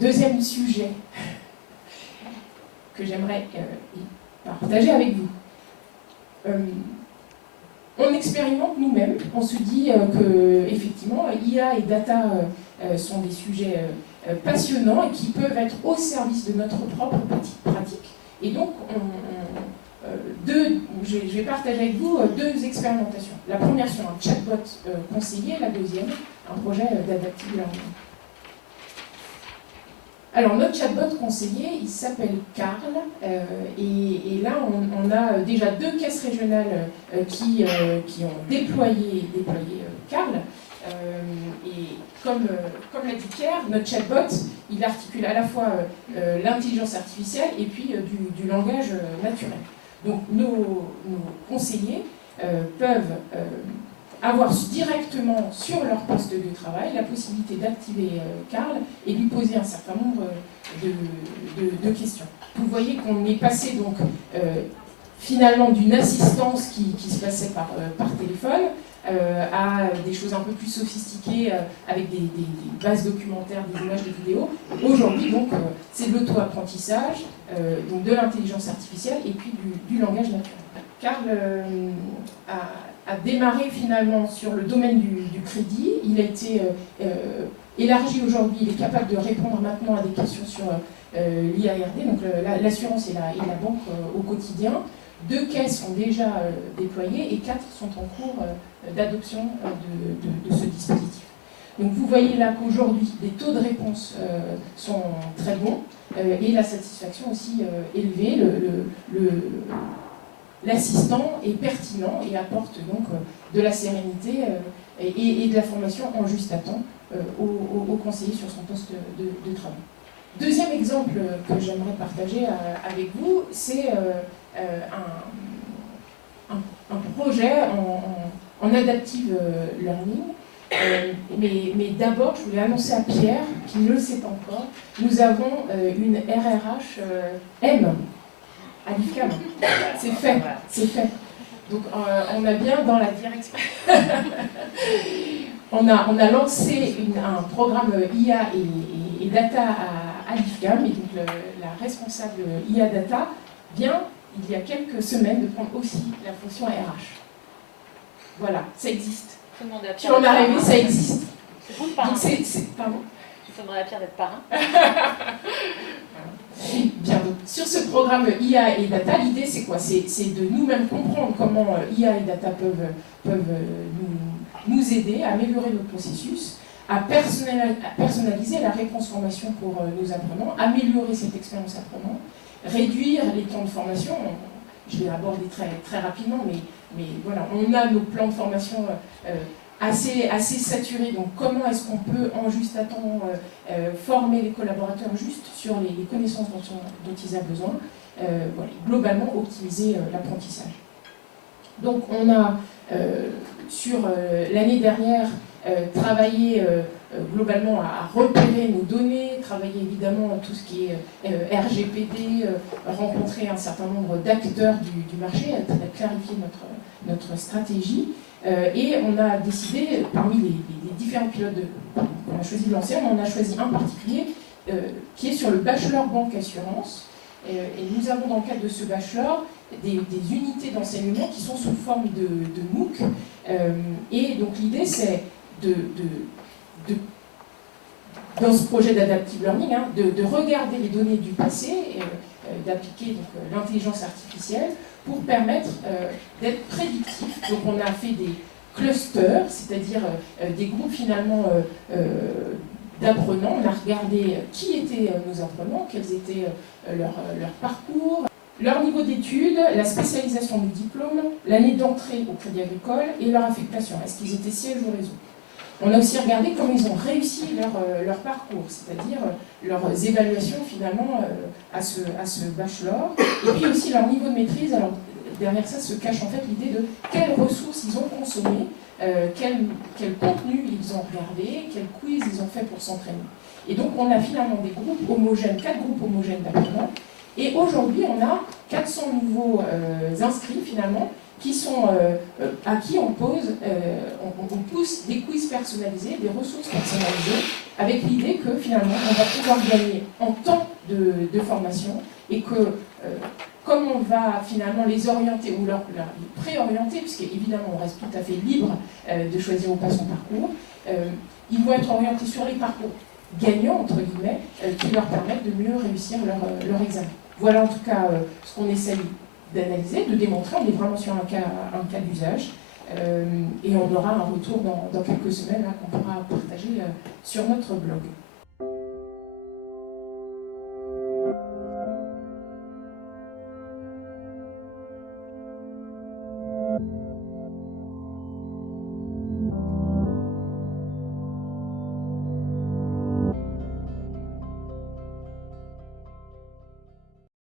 Deuxième sujet que j'aimerais partager avec vous. On expérimente nous-mêmes, on se dit que effectivement IA et data sont des sujets passionnants et qui peuvent être au service de notre propre petite pratique. Et donc, je vais partager avec vous deux expérimentations. La première sur un chatbot conseiller, la deuxième, un projet d'adaptive learning. Alors, notre chatbot conseiller, il s'appelle Carl, et là, on a déjà deux caisses régionales qui ont déployé Carl. Et comme l'a dit Pierre, notre chatbot, il articule à la fois l'intelligence artificielle et puis du langage naturel. Donc, nos conseillers peuvent avoir directement sur leur poste de travail la possibilité d'activer Carl et lui poser un certain nombre de questions. Vous voyez qu'on est passé donc finalement d'une assistance qui se passait par téléphone à des choses un peu plus sophistiquées avec des bases documentaires, des images, des vidéos. Aujourd'hui donc c'est de l'auto-apprentissage, donc de l'intelligence artificielle et puis du langage naturel. Carl a démarré finalement sur le domaine du crédit. Il a été élargi aujourd'hui, il est capable de répondre maintenant à des questions sur l'IARD, donc l'assurance et la banque au quotidien. 2 caisses sont déjà déployées et 4 sont en cours d'adoption de ce dispositif. Donc vous voyez là qu'aujourd'hui, les taux de réponse sont très bons et la satisfaction aussi élevée. L'assistant est pertinent et apporte donc de la sérénité et de la formation en juste à temps au conseiller sur son poste de travail. Deuxième exemple que j'aimerais partager avec vous, c'est un projet en adaptive learning. Mais d'abord, je voulais annoncer à Pierre, qui ne le sait pas encore, nous avons une RRH M. À l'IFCAM. C'est fait, c'est fait. Donc on a bien dans la direction. on a lancé un programme IA et data à l'IFCAM, et donc la responsable IA data vient, il y a quelques semaines, de prendre aussi la fonction RH. Voilà, ça existe. Tu en as rêvé, ça existe. C'est bon de parrain. Pardon. Tu faudrait à Pierre d'être parrain. Bien, donc, sur ce programme IA et data, l'idée c'est quoi? C'est de nous-mêmes comprendre comment IA et data peuvent nous aider à améliorer notre processus, à personnaliser la réponse formation pour nos apprenants, améliorer cette expérience apprenant, réduire les temps de formation. Je vais aborder très rapidement, mais voilà, on a nos plans de formation assez saturés, donc comment est-ce qu'on peut en juste à temps former les collaborateurs juste sur les connaissances dont ils ont besoin, voilà, globalement optimiser l'apprentissage. Donc on a sur l'année dernière travaillé globalement à repérer nos données, travailler évidemment tout ce qui est RGPD, rencontrer un certain nombre d'acteurs du marché, clarifier notre stratégie. Et on a décidé, parmi les différents pilotes qu'on a choisi de lancer, on en a choisi un particulier qui est sur le bachelor banque assurance. Et nous avons dans le cadre de ce bachelor des unités d'enseignement qui sont sous forme de MOOC. Et donc l'idée c'est dans ce projet d'adaptive learning, de regarder les données du passé, d'appliquer l'intelligence artificielle pour permettre d'être prédictif. Donc on a fait des clusters, c'est-à-dire des groupes finalement d'apprenants. On a regardé qui étaient nos apprenants, quels étaient leur parcours, leur niveau d'études, la spécialisation du diplôme, l'année d'entrée au Crédit Agricole et leur affectation. Est-ce qu'ils étaient siège ou réseau? On a aussi regardé comment ils ont réussi leur parcours, c'est-à-dire leurs évaluations finalement à ce bachelor, et puis aussi leur niveau de maîtrise. Alors derrière ça se cache en fait l'idée de quelles ressources ils ont consommées, quel contenu ils ont regardé, quel quiz ils ont fait pour s'entraîner. Et donc on a finalement des groupes homogènes, 4 groupes homogènes d'apprenants, et aujourd'hui on a 400 nouveaux inscrits finalement à qui on pose, on pousse des quiz personnalisés, des ressources personnalisées, avec l'idée que finalement on va pouvoir gagner en temps de formation et que comme on va finalement les orienter ou les préorienter, puisqu'évidemment on reste tout à fait libre de choisir ou pas son parcours, ils vont être orientés sur les parcours gagnants, entre guillemets, qui leur permettent de mieux réussir leur examen. Voilà en tout cas ce qu'on essaye d'analyser, de démontrer. On est vraiment sur un cas d'usage. Et on aura un retour dans quelques semaines qu'on pourra partager sur notre blog.